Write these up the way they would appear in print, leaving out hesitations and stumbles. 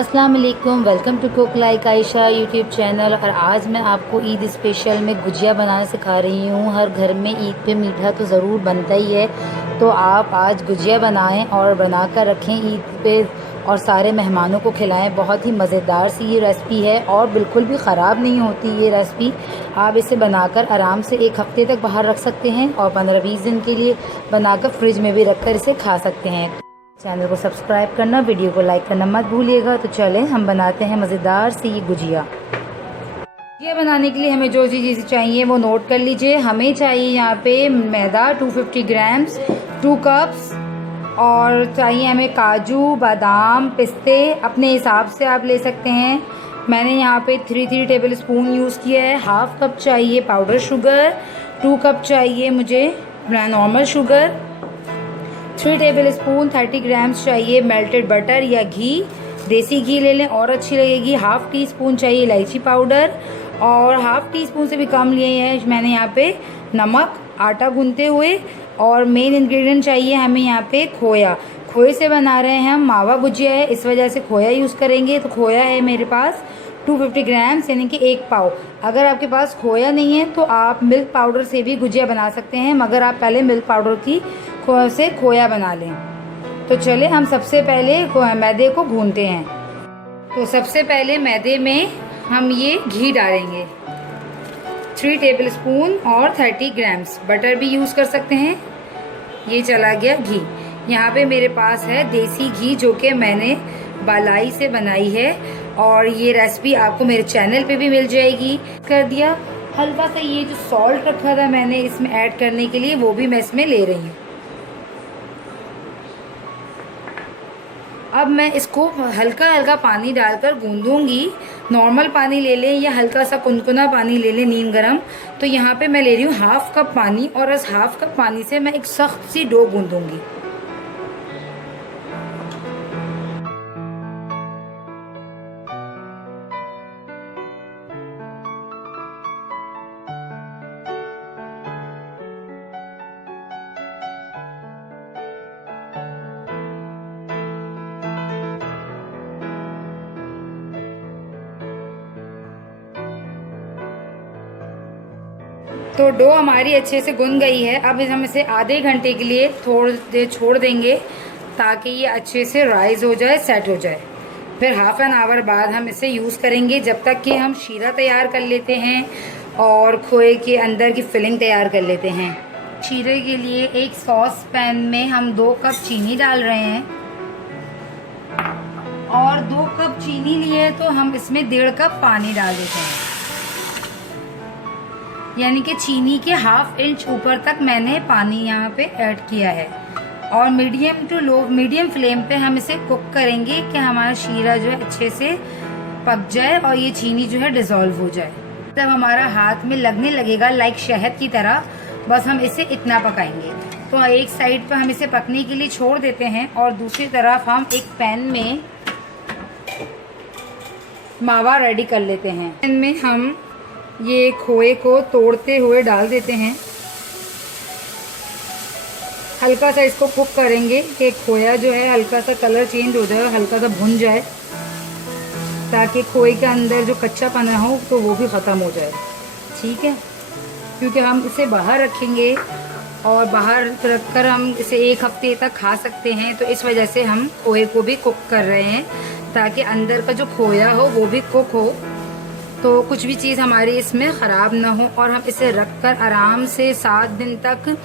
अस्सलाम वालेकुम, welcome to cook like Ayesha YouTube channel. और आज मैं आपको ईद स्पेशल में गुजिया बनाना सिखा रही हूँ। हर घर में ईद पे मीठा तो ज़रूर बनता ही है, तो आप आज गुजिया बनाएं और बना कर रखें ईद पे और सारे मेहमानों को खिलाएं। बहुत ही मज़ेदार सी ये रेसिपी है और बिल्कुल भी ख़राब नहीं होती ये रेसिपी। आप इसे बनाकर आराम से 1 हफ़्ते तक बाहर रख सकते हैं और 15-20 दिन के लिए बनाकर फ्रिज में भी रख कर इसे खा सकते हैं। चैनल को सब्सक्राइब करना, वीडियो को लाइक करना मत भूलिएगा। तो चलें हम बनाते हैं मज़ेदार सी ये गुजिया। गुजिया बनाने के लिए हमें जो चीज़ें चाहिए वो नोट कर लीजिए। हमें चाहिए यहाँ पे मैदा 250 ग्राम्स, 2 कप्स, और चाहिए हमें काजू, बादाम, पिस्ते अपने हिसाब से आप ले सकते हैं। मैंने यहाँ पे 3 टेबल स्पून यूज़ किया है। 1/2 कप चाहिए पाउडर शुगर, 2 कप चाहिए मुझे normal sugar, 3 table spoon 30 grams चाहिए मेल्टेड बटर या घी, देसी घी ले लें और अच्छी लगेगी। 1/2 टीस्पून चाहिए इलायची पाउडर और 1/2 टीस्पून से भी कम लिए हैं मैंने यहाँ पे नमक, आटा गूंथते हुए। और मेन इंग्रेडिएंट चाहिए हमें यहाँ पे खोया। खोए से बना रहे हैं हम मावा गुजिया है, इस वजह से खोया यूज़ करेंगे। तो खोया है मेरे पास 250 ग्राम्स यानी कि 1 पाव। अगर आपके पास खोया नहीं है तो आप मिल्क पाउडर से भी गुजिया बना सकते हैं, मगर आप पहले मिल्क पाउडर की से खोया बना लें। तो चले हम सबसे पहले मैदे को भूनते हैं। तो सबसे पहले मैदे में हम ये घी डालेंगे 3 टेबल स्पून और 30 ग्राम्स। बटर भी यूज़ कर सकते हैं। ये चला गया घी। यहाँ पे मेरे पास है देसी घी जो कि मैंने बालाई से बनाई है और ये रेसिपी आपको मेरे चैनल पे भी मिल जाएगी। कर दिया। हल्का सा ये जो सॉल्ट रखा था मैंने इसमें ऐड करने के लिए, वो भी मैं इसमें ले रही हूँ। अब मैं इसको हल्का हल्का पानी डालकर गूंदूंगी। नॉर्मल पानी ले लें या हल्का सा कुनकुना पानी ले लें नीम गरम। तो यहाँ पे मैं ले रही हूँ 1/2 कप पानी और इस 1/2 कप पानी से मैं एक सख्त सी डो गूंदूंगी। तो डो हमारी अच्छे से गुन गई है। अब हम इसे आधे घंटे के लिए थोड़ी देर छोड़ देंगे ताकि ये अच्छे से राइज हो जाए, सेट हो जाए। फिर हाफ एन आवर बाद हम इसे यूज़ करेंगे, जब तक कि हम शीरा तैयार कर लेते हैं और खोए के अंदर की फिलिंग तैयार कर लेते हैं। शीरे के लिए एक सॉस पैन में हम 2 कप चीनी डाल रहे हैं और 2 कप चीनी लिए तो हम इसमें 1.5 कप पानी डाल देते हैं। यानी कि चीनी के 1/2 इंच ऊपर तक मैंने पानी यहाँ पे ऐड किया है। और मीडियम फ्लेम पे हम इसे कुक करेंगे कि हमारा शीरा जो है अच्छे से पक जाए और ये चीनी जो है डिसॉल्व हो जाए। तब हमारा हाथ में लगने लगेगा लाइक शहद की तरह, बस हम इसे इतना पकाएंगे। तो एक साइड पे हम इसे पकने के लिए छोड़ देते हैं और दूसरी तरफ हम एक पैन में मावा रेडी कर लेते हैं। पैन में हम ये खोए को तोड़ते हुए डाल देते हैं। हल्का सा इसको कुक करेंगे कि खोया जो है हल्का सा कलर चेंज हो जाए, हल्का सा भुन जाए, ताकि खोए के अंदर जो कच्चापना हो तो वो भी ख़त्म हो जाए। ठीक है, क्योंकि हम इसे बाहर रखेंगे और बाहर रखकर हम इसे 1 हफ्ते तक खा सकते हैं, तो इस वजह से हम खोए को भी कुक कर रहे हैं ताकि अंदर का जो खोया हो वो भी कुक हो, तो कुछ भी चीज़ हमारी इसमें ख़राब ना हो। और हम इसे रखकर आराम से 7 दिन तक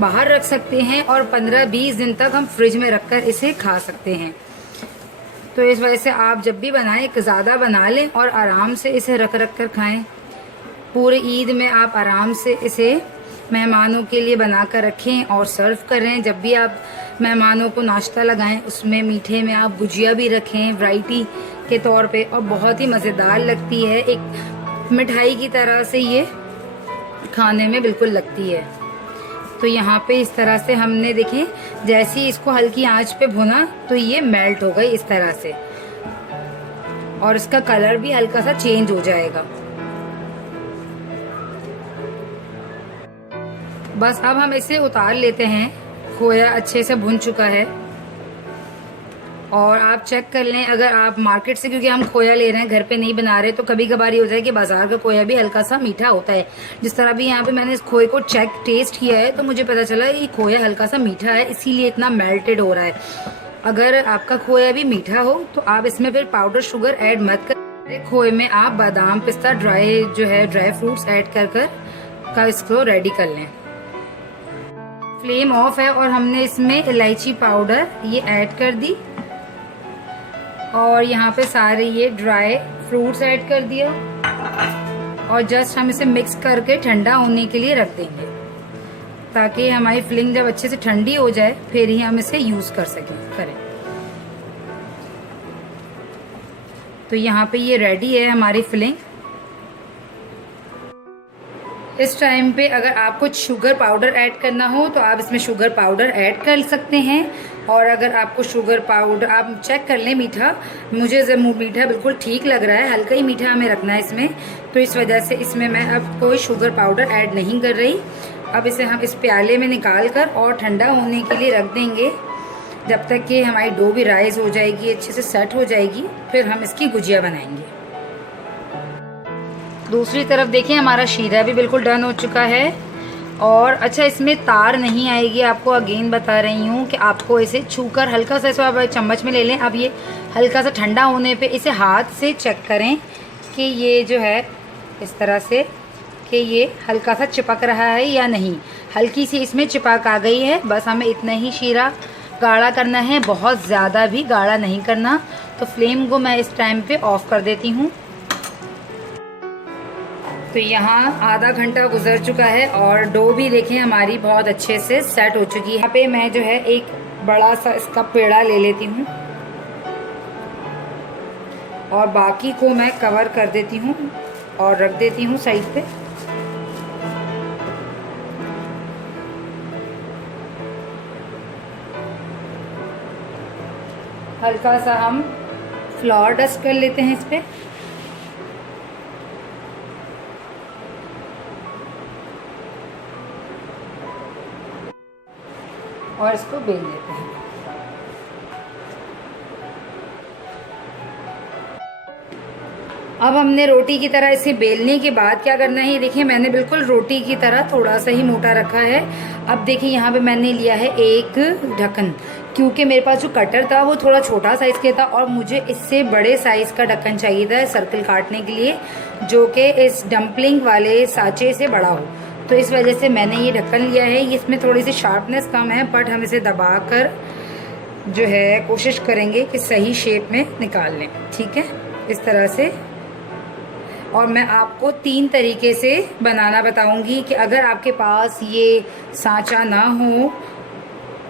बाहर रख सकते हैं और 15-20 दिन तक हम फ्रिज में रखकर इसे खा सकते हैं। तो इस वजह से आप जब भी बनाएं ज़्यादा बना लें और आराम से इसे रख कर खाएं। पूरे ईद में आप आराम से इसे मेहमानों के लिए बना कर रखें और सर्व करें। जब भी आप मेहमानों को नाश्ता लगाएं उसमें मीठे में आप गुजिया भी रखें वैरायटी के तौर पे, और बहुत ही मज़ेदार लगती है। एक मिठाई की तरह से ये खाने में बिल्कुल लगती है। तो यहाँ पे इस तरह से हमने देखिए जैसे ही इसको हल्की आंच पे भुना तो ये मेल्ट हो गई इस तरह से, और इसका कलर भी हल्का सा चेंज हो जाएगा। बस अब हम इसे उतार लेते हैं। खोया अच्छे से भुन चुका है और आप चेक कर लें, अगर आप मार्केट से, क्योंकि हम खोया ले रहे हैं, घर पे नहीं बना रहे, तो कभी कभार ये होता है कि बाजार का खोया भी हल्का सा मीठा होता है। जिस तरह भी यहाँ पे मैंने इस खोए को टेस्ट किया है तो मुझे पता चला ये खोया हल्का सा मीठा है, इसीलिए इतना मेल्टेड हो रहा है। अगर आपका खोया भी मीठा हो तो आप इसमें फिर पाउडर शुगर ऐड मत कर। खोए में आप बादाम, पिस्ता, ड्राई फ्रूट्स ऐड कर इसको रेडी कर लें। फ्लेम ऑफ है और हमने इसमें इलायची पाउडर ये ऐड कर दी और यहाँ पे सारे ये ड्राई फ्रूट्स ऐड कर दिया और जस्ट हम इसे मिक्स करके ठंडा होने के लिए रख देंगे, ताकि हमारी फिलिंग जब अच्छे से ठंडी हो जाए फिर ही हम इसे यूज करें। तो यहाँ पे ये रेडी है हमारी फिलिंग। इस टाइम पे अगर आपको शुगर पाउडर ऐड करना हो तो आप इसमें शुगर पाउडर ऐड कर सकते हैं। और अगर आपको शुगर पाउडर, आप चेक कर लें मीठा, मुझे मीठा बिल्कुल ठीक लग रहा है, हल्का ही मीठा हमें रखना है इसमें, तो इस वजह से इसमें मैं अब कोई शुगर पाउडर ऐड नहीं कर रही। अब इसे हम इस प्याले में निकाल कर और ठंडा होने के लिए रख देंगे, जब तक कि हमारी डो भी राइज हो जाएगी, अच्छे से सेट हो जाएगी, फिर हम इसकी गुजिया बनाएंगे। दूसरी तरफ देखिए हमारा शीरा भी बिल्कुल डन हो चुका है। और अच्छा, इसमें तार नहीं आएगी, आपको अगेन बता रही हूँ कि आपको इसे छूकर हल्का सा, इसको आप चम्मच में ले लें। अब ये हल्का सा ठंडा होने पे इसे हाथ से चेक करें कि ये जो है इस तरह से कि ये हल्का सा चिपक रहा है या नहीं। हल्की सी इसमें चिपक आ गई है, बस हमें इतना ही शीरा गाढ़ा करना है, बहुत ज़्यादा भी गाढ़ा नहीं करना। तो फ्लेम को मैं इस टाइम पे ऑफ कर देती हूँ। तो यहाँ आधा घंटा गुजर चुका है और डो भी देखें हमारी बहुत अच्छे से सेट हो चुकी है। यहाँ पे मैं जो है एक बड़ा सा इसका पेड़ा ले लेती हूँ और बाकी को मैं कवर कर देती हूँ और रख देती हूँ साइड पे। हल्का सा हम फ्लावर डस्ट कर लेते हैं इस पे। और इसको बेल लेते हैं। अब हमने रोटी की तरह इसे बेलने के बाद क्या करना है, ये देखिए मैंने बिल्कुल रोटी की तरह थोड़ा सा ही मोटा रखा है। अब देखिए यहाँ पे मैंने लिया है एक ढक्कन, क्योंकि मेरे पास जो कटर था वो थोड़ा छोटा साइज का था और मुझे इससे बड़े साइज का ढक्कन चाहिए था सर्कल काटने के लिए, जो कि इस डम्पलिंग वाले सांचे से बड़ा हो। तो इस वजह से मैंने ये ढक्कन लिया है। इसमें थोड़ी सी शार्पनेस कम है, बट हम इसे दबाकर जो है कोशिश करेंगे कि सही शेप में निकाल लें। ठीक है, इस तरह से। और मैं आपको 3 तरीके से बनाना बताऊंगी कि अगर आपके पास ये सांचा ना हो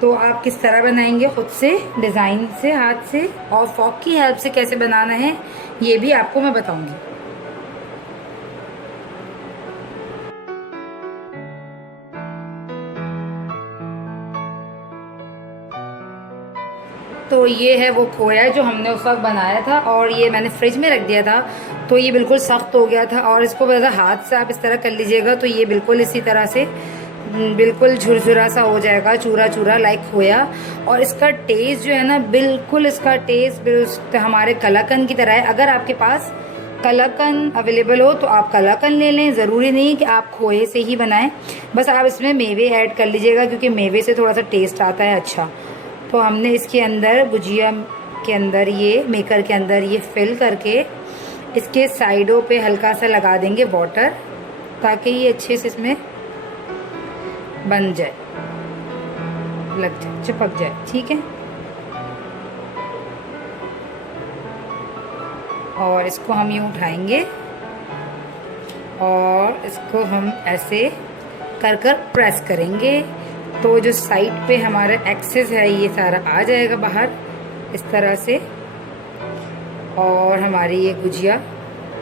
तो आप किस तरह बनाएंगे, खुद से डिज़ाइन से, हाथ से, और फॉक की हेल्प से कैसे बनाना है ये भी आपको मैं बताऊंगी। तो ये है वो खोया जो हमने उस वक्त बनाया था और ये मैंने फ्रिज में रख दिया था, तो ये बिल्कुल सख्त हो गया था। और इसको वैसा हाथ से आप इस तरह कर लीजिएगा तो ये बिल्कुल इसी तरह से बिल्कुल झुरझुरा सा हो जाएगा, चूरा चूरा लाइक खोया। और इसका टेस्ट जो है ना, बिल्कुल इसका टेस्ट हमारे कलाकंद की तरह है। अगर आपके पास कलाकंद अवेलेबल हो तो आप कलाकंद ले लें, ज़रूरी नहीं कि आप खोए से ही बनाएं। बस आप इसमें मेवे ऐड कर लीजिएगा, क्योंकि मेवे से थोड़ा सा टेस्ट आता है अच्छा। तो हमने इसके अंदर, गुजिया के अंदर, ये मेकर के अंदर ये फिल करके इसके साइडों पे हल्का सा लगा देंगे वाटर, ताकि ये अच्छे से इसमें बन जाए, लग जाए, चिपक जाए। ठीक है, और इसको हम यूँ उठाएंगे और इसको हम ऐसे कर कर प्रेस करेंगे, तो जो साइड पे हमारा एक्सेस है ये सारा आ जाएगा बाहर इस तरह से, और हमारी ये गुजिया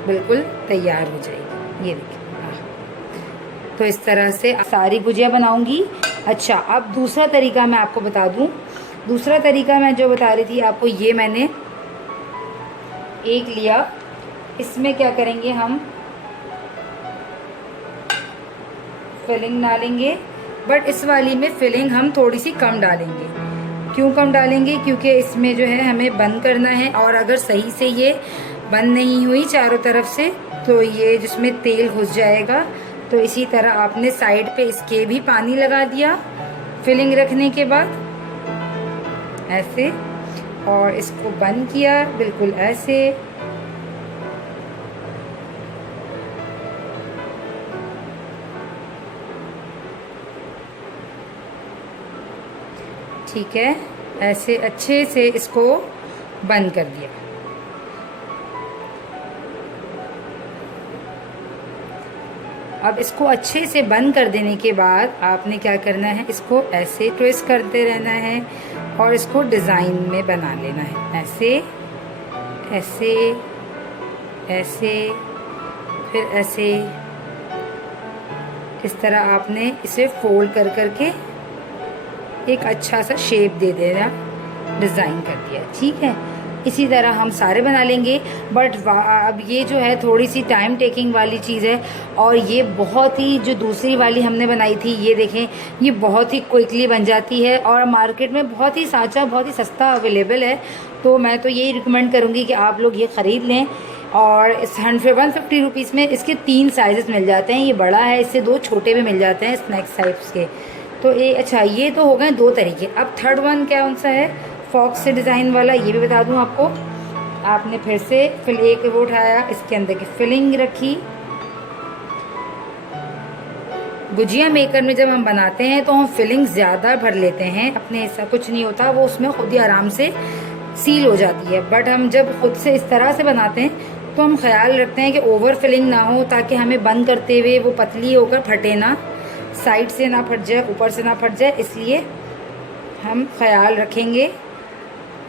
बिल्कुल तैयार हो जाएगी। ये देखिए, तो इस तरह से सारी गुजिया बनाऊंगी। अच्छा, अब दूसरा तरीका मैं आपको बता दूं। दूसरा तरीका मैं जो बता रही थी आपको, ये मैंने एक लिया, इसमें क्या करेंगे, हम फिलिंग डालेंगे, बट इस वाली में फिलिंग हम थोड़ी सी कम डालेंगे, क्यों कम डालेंगे? क्योंकि इसमें जो है हमें बंद करना है, और अगर सही से ये बंद नहीं हुई चारों तरफ से तो ये जिसमें तेल घुस जाएगा। तो इसी तरह आपने साइड पे इसके भी पानी लगा दिया फिलिंग रखने के बाद ऐसे, और इसको बंद किया बिल्कुल ऐसे। ठीक है, ऐसे अच्छे से इसको बंद कर दिया। अब इसको अच्छे से बंद कर देने के बाद आपने क्या करना है, इसको ऐसे ट्विस्ट करते रहना है और इसको डिज़ाइन में बना लेना है। ऐसे ऐसे ऐसे फिर ऐसे, इस तरह आपने इसे फोल्ड कर करके एक अच्छा सा शेप दे देना, डिज़ाइन कर दिया। ठीक है, इसी तरह हम सारे बना लेंगे। बट अब ये जो है थोड़ी सी टाइम टेकिंग वाली चीज़ है, और ये बहुत ही, जो दूसरी वाली हमने बनाई थी ये देखें, ये बहुत ही क्विकली बन जाती है और मार्केट में बहुत ही साँचा, बहुत ही सस्ता अवेलेबल है। तो मैं तो यही रिकमेंड करूँगी कि आप लोग ये ख़रीद लें। और इस 150 रुपीज़ में इसके 3 साइज़ मिल जाते हैं। ये बड़ा है, इससे 2 छोटे भी मिल जाते हैं स्नैक साइज़ के। तो ये अच्छा, ये तो हो गए 2 तरीके। अब थर्ड वन कौन सा है, फॉक्स से डिज़ाइन वाला, ये भी बता दूं आपको। आपने फिर से एक वो उठाया, इसके अंदर की फिलिंग रखी। गुजिया मेकर में जब हम बनाते हैं तो हम फिलिंग ज़्यादा भर लेते हैं, अपने ऐसा कुछ नहीं होता, वो उसमें खुद ही आराम से सील हो जाती है। बट हम जब खुद से इस तरह से बनाते हैं तो हम ख्याल रखते हैं कि ओवर फिलिंग ना हो, ताकि हमें बंद करते हुए वो पतली होकर फटे ना, साइड से ना फट जाए, ऊपर से ना फट जाए। इसलिए हम ख्याल रखेंगे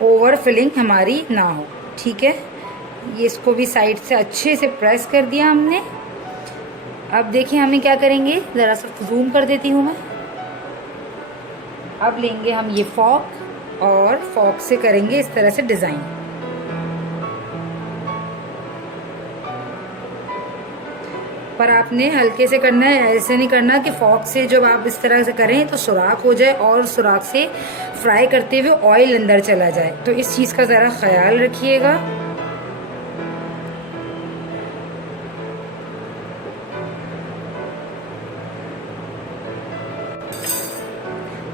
ओवर फिलिंग हमारी ना हो। ठीक है, ये इसको भी साइड से अच्छे से प्रेस कर दिया हमने। अब देखिए हमें क्या करेंगे, ज़रा सा जूम कर देती हूँ मैं। अब लेंगे हम ये फॉक और फॉक से करेंगे इस तरह से डिज़ाइन। पर आपने हल्के से करना है, ऐसे नहीं करना कि फॉक से जब आप इस तरह से करें तो सुराख हो जाए और सुराख से फ्राई करते हुए ऑयल अंदर चला जाए। तो इस चीज़ का ज़रा ख्याल रखिएगा।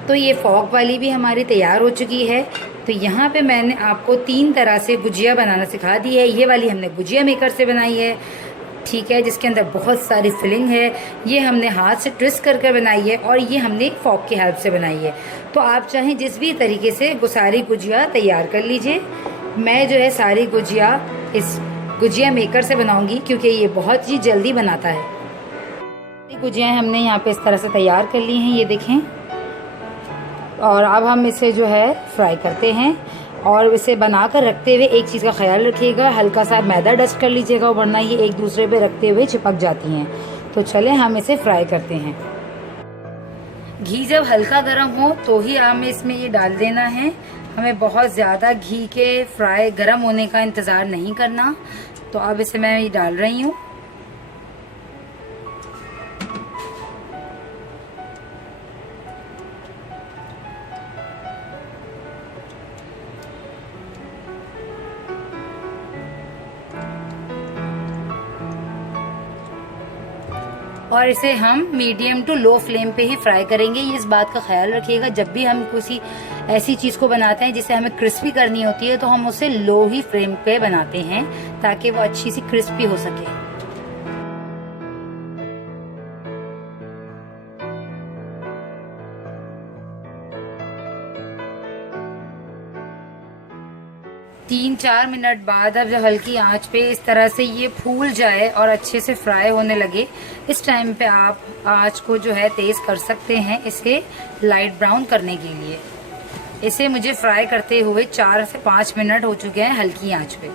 तो ये फॉक वाली भी हमारी तैयार हो चुकी है। तो यहाँ पे मैंने आपको 3 तरह से गुजिया बनाना सिखा दी है। ये वाली हमने गुजिया मेकर से बनाई है, ठीक है, जिसके अंदर बहुत सारी फिलिंग है। ये हमने हाथ से ट्विस्ट कर कर बनाई है, और ये हमने फॉक की हेल्प से बनाई है। तो आप चाहें जिस भी तरीके से सारी गुजिया तैयार कर लीजिए। मैं जो है सारी गुजिया इस गुजिया मेकर से बनाऊंगी, क्योंकि ये बहुत ही जल्दी बनाता है। गुजिया हमने यहाँ पे इस तरह से तैयार कर ली हैं, ये देखें। और अब हम इसे जो है फ्राई करते हैं, और इसे बनाकर रखते हुए एक चीज़ का ख्याल रखिएगा, हल्का सा मैदा डस्ट कर लीजिएगा, वरना ये एक दूसरे पे रखते हुए चिपक जाती हैं। तो चलें हम इसे फ्राई करते हैं। घी जब हल्का गर्म हो तो ही हमें इसमें ये डाल देना है। हमें बहुत ज़्यादा घी के फ्राई गर्म होने का इंतज़ार नहीं करना। तो अब इसे मैं ये डाल रही हूँ। और इसे हम मीडियम टू लो फ्लेम पे ही फ्राई करेंगे। ये इस बात का ख्याल रखिएगा, जब भी हम किसी ऐसी चीज़ को बनाते हैं जिसे हमें क्रिस्पी करनी होती है तो हम उसे लो ही फ्लेम पे बनाते हैं, ताकि वो अच्छी सी क्रिस्पी हो सके। 3-4 मिनट बाद अब जब हल्की आंच पे इस तरह से ये फूल जाए और अच्छे से फ्राई होने लगे, इस टाइम पे आप आंच को जो है तेज़ कर सकते हैं इसे लाइट ब्राउन करने के लिए। इसे मुझे फ्राई करते हुए 4 से 5 मिनट हो चुके हैं हल्की आंच पे।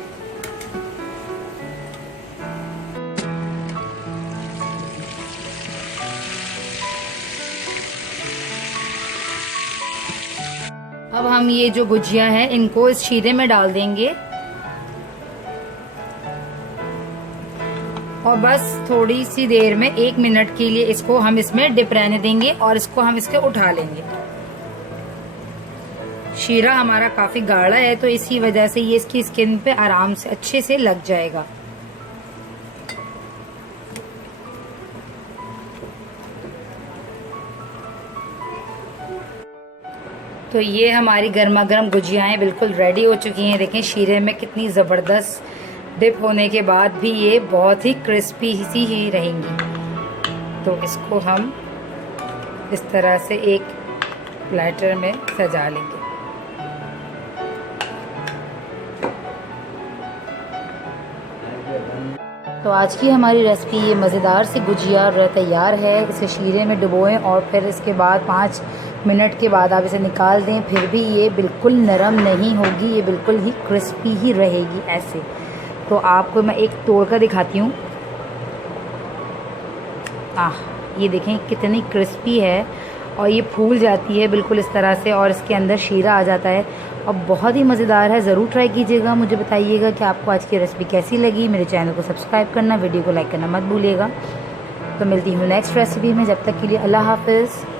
अब हम ये जो गुजिया है इनको इस शीरे में डाल देंगे और बस थोड़ी सी देर में 1 मिनट के लिए इसको हम इसमें डिप रहने देंगे और इसको हम इसके उठा लेंगे। शीरा हमारा काफ़ी गाढ़ा है तो इसी वजह से ये इसकी स्किन पे आराम से अच्छे से लग जाएगा। तो ये हमारी गर्मा गर्म गुजियाएँ बिल्कुल रेडी हो चुकी हैं। देखें शीरे में कितनी ज़बरदस्त डिप होने के बाद भी ये बहुत ही क्रिस्पी सी ही रहेंगी। तो इसको हम इस तरह से एक प्लेटर में सजा लेंगे। तो आज की हमारी रेसिपी ये मज़ेदार सी गुजिया तैयार है। इसे शीरे में डुबोएं और फिर इसके बाद 5 मिनट के बाद आप इसे निकाल दें, फिर भी ये बिल्कुल नरम नहीं होगी, ये बिल्कुल ही क्रिस्पी ही रहेगी ऐसे। तो आपको मैं एक तोड़ कर दिखाती हूँ। ये देखें कितनी क्रिस्पी है और ये फूल जाती है बिल्कुल इस तरह से और इसके अंदर शीरा आ जाता है और बहुत ही मज़ेदार है। ज़रूर ट्राई कीजिएगा। मुझे बताइएगा कि आपको आज की रेसिपी कैसी लगी। मेरे चैनल को सब्सक्राइब करना, वीडियो को लाइक करना मत भूलिएगा। तो मिलती हूँ नेक्स्ट रेसिपी में। जब तक के लिए अल्लाह हाफ़िज़।